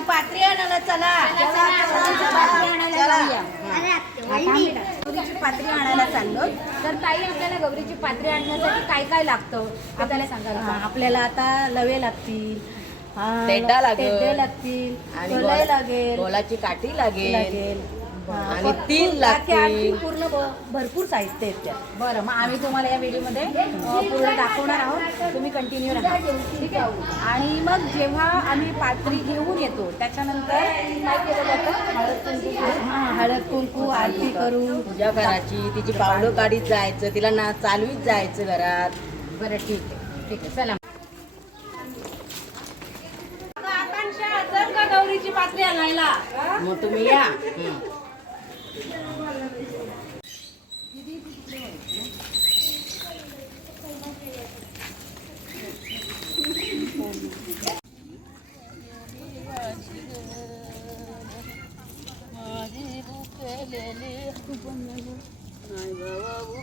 गौरीची पात्री आणायला चला. गौरीची पात्री आणायला चाललो. तर ताई आपल्याला गौरीची पात्री आणण्यासाठी काय काय लागतं? आपल्याला सांगाल हा, आपल्याला आता लवे लागतील. हा, टेंडा लागेल. लागतील. आणि लागेल. गोलाची काठी लागेल. लागेल. आणि तीन लागतील. आणखी पूर्ण भरपूर साहित्य आहेत त्यात. बरं मग आम्ही तुम्हाला या व्हिडिओमध्ये पूर्ण दाखवणार आहोत. तुम्ही कंटिन्यू राहा. ठीक आहे? आणि मग जेव्हा आम्ही पात्री घेऊन येतो त्याच्यानंतर काय केलं जातं? हळद कुंकू करून हा, हळद कुंकू आरती करू पूजा करायची तिची पावलं काढीत जायचं तिला ना चालवीत जायचं घरात. बरं ठीक आहे. ठीक आहे चला. आकांक्षा चल का गौरीची पात्री आणायला? मग तुम्ही या. हं.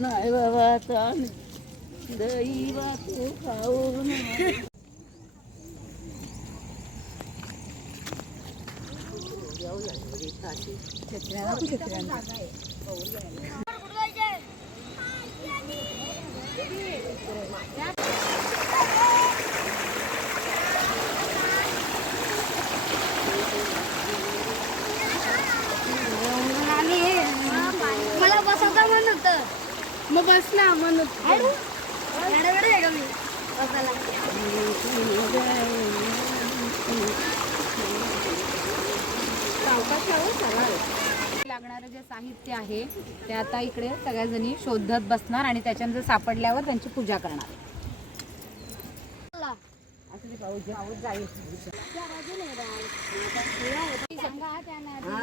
नाही बाबा दही तू खाऊन मला बसवता म्हणत होतं मग बस ना म्हणत आहे का मी? बसायला. लागणारं जे साहित्य आहे ते आता इकडे सगळ्या जणी शोधत बसणार आणि त्याच्यानंतर सापडल्यावर त्यांची पूजा करणार.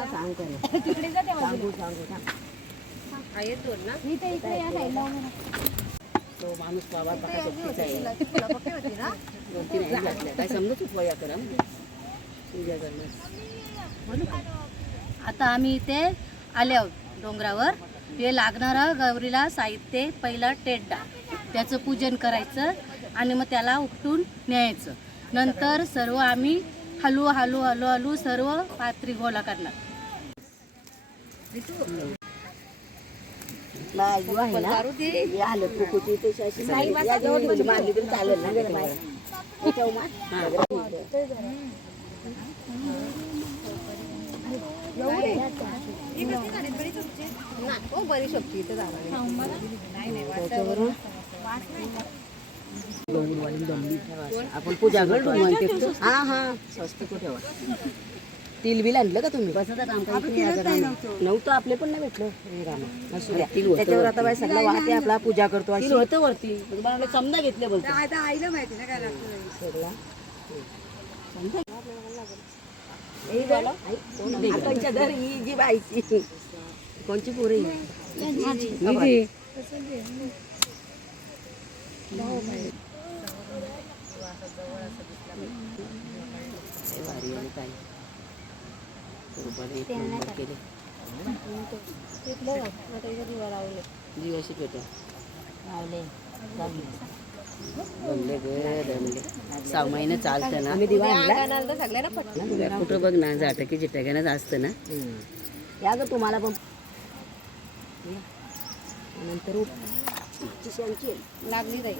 सांगतो ना तिकडे जा त्या बाजूला. सांगू सांगू सांग. हा येतो ना मी तर इकडे या साईडला उभं राहा. तो माणूस बाबा बघा शक्तीचा आहे दोन तीन आई लागल्या काय समजत उपया करा ना. पूजा करणं आता आम्ही इथे आले आहोत डोंगरावर ते लागणारं गौरीला साहित्य पहिलं टेड्डा त्याचं पूजन करायचं आणि मग त्याला उपटून न्यायचं नंतर सर्व आम्ही हलू हलू हलू हलू सर्व पात्री गोला करणार हे. हा. त्याच्यावरून गौरवाली दमली ठेवा. आपण पूजा करतो म्हणते तू. हा हा स्वस्तिक ठेवा तिल बिल आणलं का तुम्ही? नव्हतं. आपले पण नाही भेटलं. हे रामा. असू द्या. त्याच्यावर आता बाई सगळा वाहते आपला पूजा करतो अशी. होतं वरती. समजा घेतले बोलतो. समजा. हे झालं? आकांच्या घर ही जी बाईची. कोणची पोरं ही? हे बरोबर एक नंबर केले. जीवाशी पेटव. दमले ग दमले सहा महिने चालतं ना. तुला कुठं बघ ना झाटकी चिटक्यानं असतं ना. या ग तुम्हाला पण. नंतर. लागली ताई.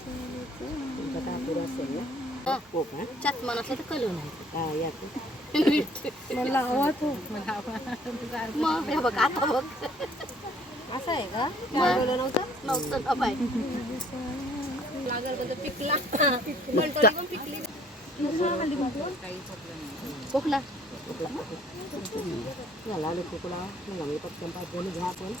तुमचा कापूर असेल ना हो का चष्मा नसला तर कलव नाही. हा या तू. मला हवा तो मग हे बघ आता बघ. असं आहे का? नव्हतं? नव्हतं ना बाई. खोकला. झाला आलं तुकडा मग आम्ही पटकन पाच जण घ्या आपण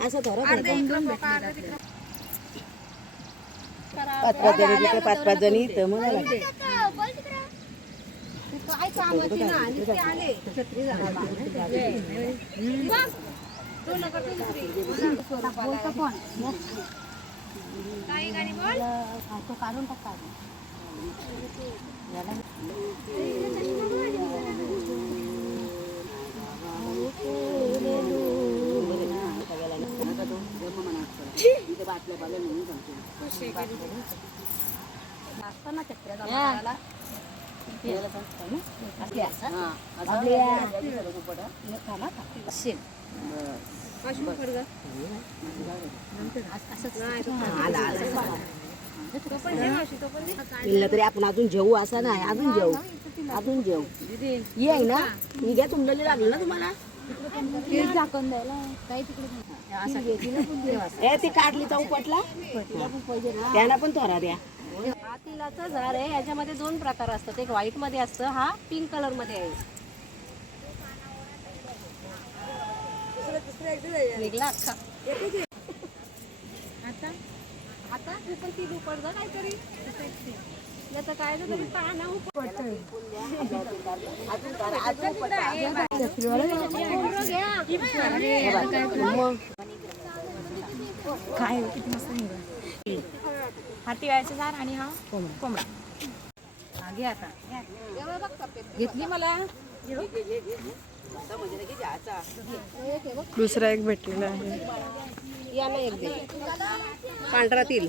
असं पाच पाच जणी तिथे पाच पाच जणी इथं मग आला. तो असताना टाका म्हणलं तरी आपण अजून जेवू असं नाही अजून जेवू अजून जेवू ये ना? मी घ्या तुमला लागलं ना तुम्हाला? ती काढली तर उपटला? त्यांना पण थोडा द्या. हा तिलाचं झाड आहे. याच्यामध्ये दोन प्रकार असतात. एक व्हाईटमध्ये असतं हा पिंक कलरमध्ये आहे. निघला अख्खा. आता? आता? तू पण ती जा काहीतरी. याचं काय झालं तरी पाना उपटतोय काय किती मस्त निघाला हा तिळाचं झाड आणि हा कोंबडा. घे आता. घेतली मला? दुसरा एक भेटलेला आहे. या ना एक पांढरा तील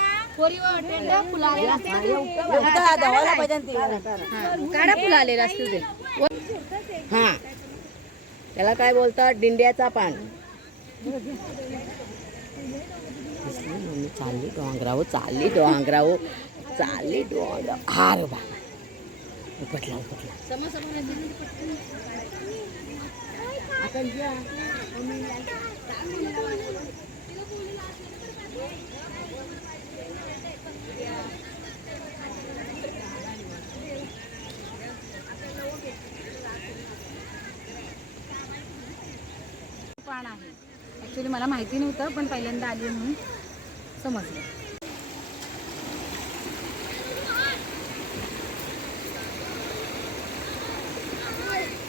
काढा फुलं आलेलं असतील ते हा. त्याला काय बोलतात? डिंड्याचा पान. चालली डोंगराव चालली डोंगराव चालली डोंगर हार बा उपटला उपटला. पान आहे. ॲक्च्युली मला माहिती नव्हतं पण पहिल्यांदा आली म्हणून समजलं.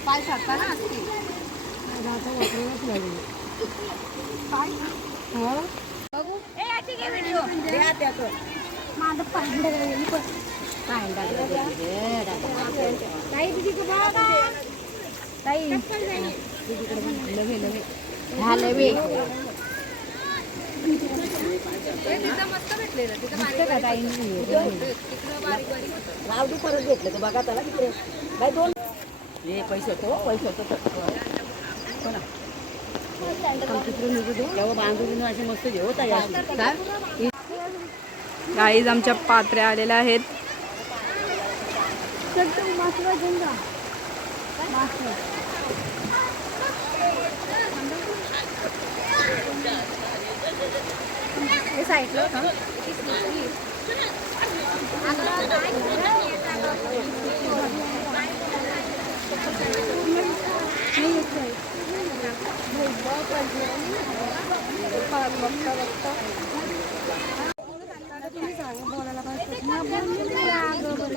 पाय सारता ना असते द्या त्याचं. माझं पांढरं गाई पण. गाई तुझी का बाबा. ताई. झालं बे. दिसतं का ताई? राव दे परत घेतलं तर बघा त्याला तिकडे. काय दोन. हे पैसे पैसे होतो. गाईज आमच्या पात्र्या आलेल्या आहेत. तू मासवा घेऊन जा हे होतं.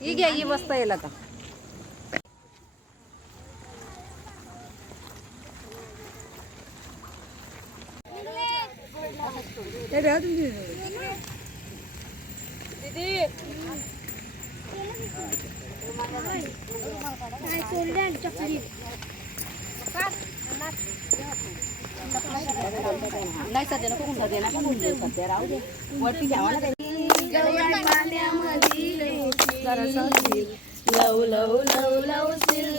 ही घ्या ही येईल आता. नाही सध्या नको सध्या नका म्हणून देऊ सध्या राहू दे वरती घ्यावा ना लव लव लव लवशील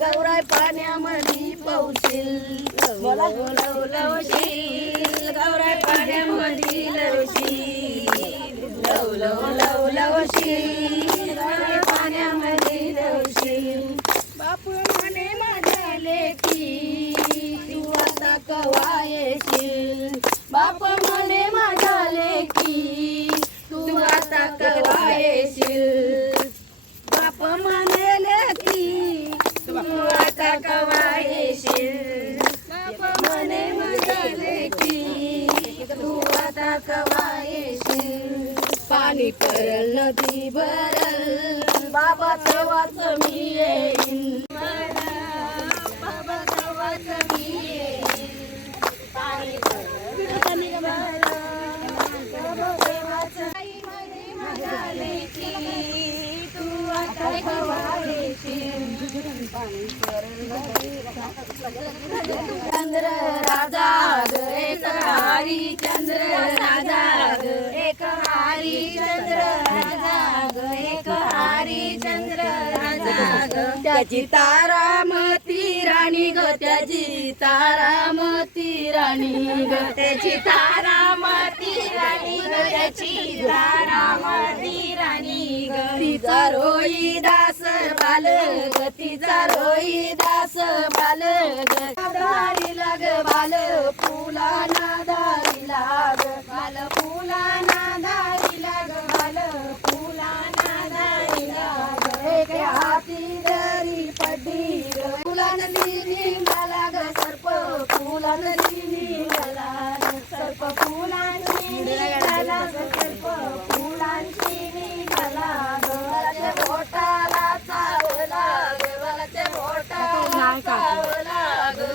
गौराय पाण्यामध्ये पौशील लव लव लवशील गौराय पाण्यामध्ये लवशील लवलव लव लवशील गौराय पाण्यामध्ये लवशील बापू म्हणे माझ्या लेखी बाप म्हणे माझ्या लेखी तू आता येशील? बाप म्हणे लेखी तू कवा पाणी परल नदी भरल बाबा तेव्हाच मी येईन. बाबा तेव्हाच मी पाणी परल तू आता कवा येशील चंद्र राजा एक हारी चंद्र राजा एक हारी चंद्र त्याची तारामती राणी ग त्याची तारामती राणी. ग त्याची तारामती राणी ग त्याची तारामती राणी. ग तिचा रोई दास बाल ग तिचा रोई दास बाल ग दारी लाग बाल फुला ना दारी लाग. बाल फुला ना हाती दरी पडली ग फुला मला ग सर्प फुला नलिनी मला सर्प फुलांची निघाला सर्प फुलांची निघाला ग. बोटाला चावला ग बालाच्या बोटाला चावला ग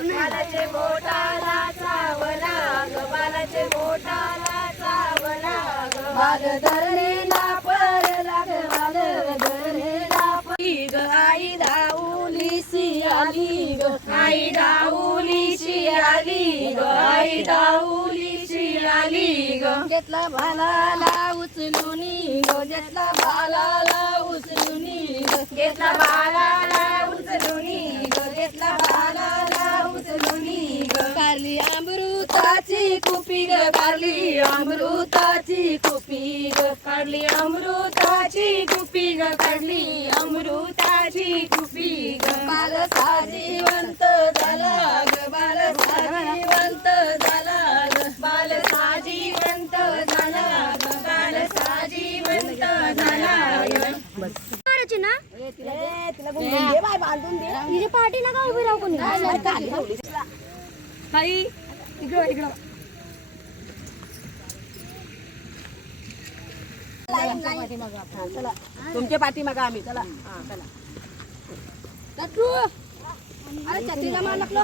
बोटाला चावला ग बोटाला चावला बाल धरणेला आई दाऊलीशी आली ग. आई दाऊलीशी आली ग. आई दाऊलीशी आली ग. घेतला बालाला उचलून ग. घेतला बालाला उचलून ग. घेतला बालाला उचलून कारली अमृताची कुपी ग कारली अमृताची कुपी ग काढली अमृताची कुपी ग काढली अमृताची कुपी ग बाल साजीवंत झाला ग बाल साजीवंत झाला ग बाल साजीवंत झाला ग बाल साजीवंत झाला ग ना तिला गुंडून दे बाय बांधून दे. हिची पार्टी नका उभी राहू कोणी हा, चला तुमच्या पाठीमागा आम्ही. चला. हा चला. अरे छत्रीला मार लागलो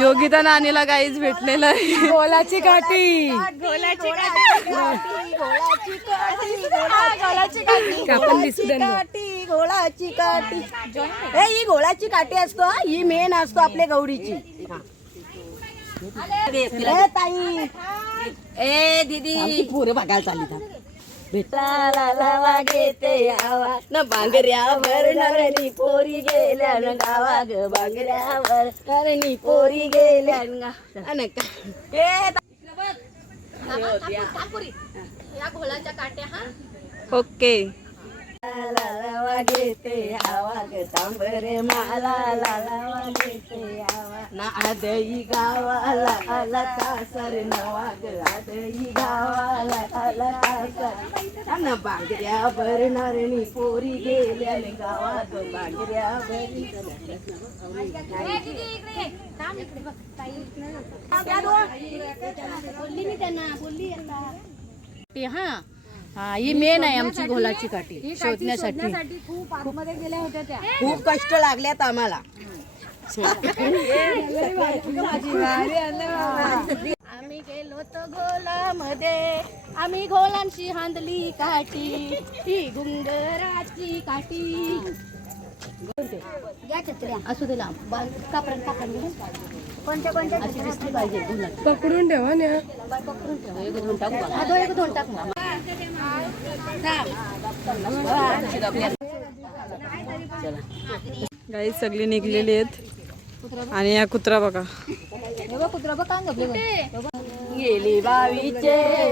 योगिता नानीला काहीच भेटलेलं आहे. गोलाची काठी. आपण दिसू काठी. गोळाची काठी. ए ही गोळाची काठी असतो हा. ही मेन असतो आपल्या गौरीची. हा. ए ताई. ए दीदी. पोरं बघायला चालली था भेटला ला ला वागे ते आवा न बांगऱ्यावर नरणी पोरी गेल्या न गावा ग बांगऱ्यावर. नरणी पोरी गेल्या न हा. ओके. लालावा घेते आवाज तांबरे माला लालावा घेते आवाज ना आदई गावाला आला कासर नवाग आदई गावाला आला कासर ना बांगड्या भरणारणी पोरी गेल्या गावात भरी बोलली मी त्यांना बोलली हा. हा ही मेन आहे आमची घोलाची काठी शोधण्यासाठी. खूप आतमध्ये गेल्या होत्या त्या. खूप कष्ट लागल्यात आम्हाला. आम्ही गेलो तो घोलामध्ये आम्ही घोलांशी हांदली काठी ही गुंगराची काठी. असू दे लांब बा- कापड कापड कोणत्या कोणत्या अशी दिसली पाहिजे गुलाब पकडून ठेवा ना. एक दोन टाकू का? हा, दोन एक दोन टाक. मग. गाईज सगळी निघलेली आहेत. आणि या कुत्रा बघा. कुत्रा बघ. गेली बावीचे.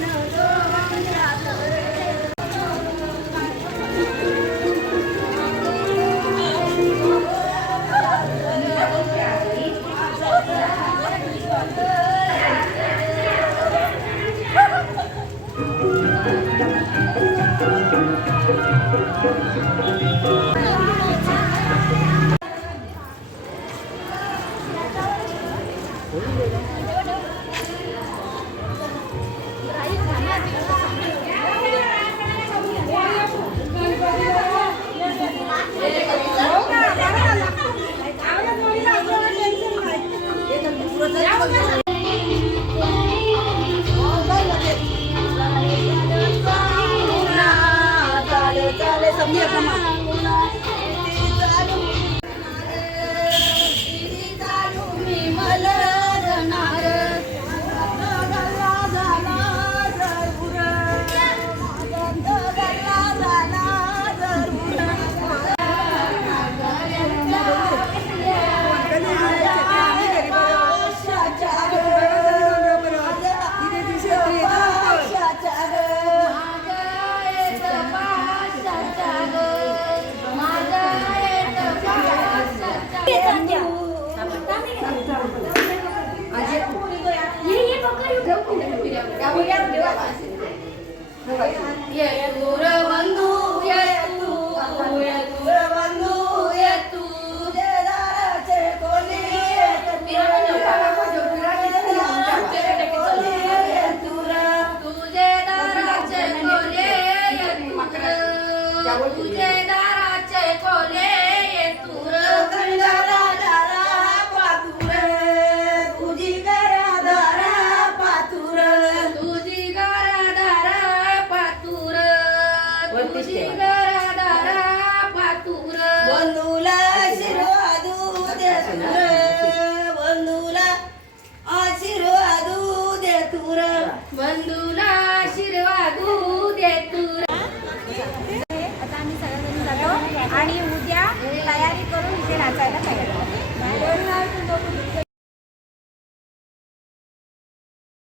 करीन बंधूला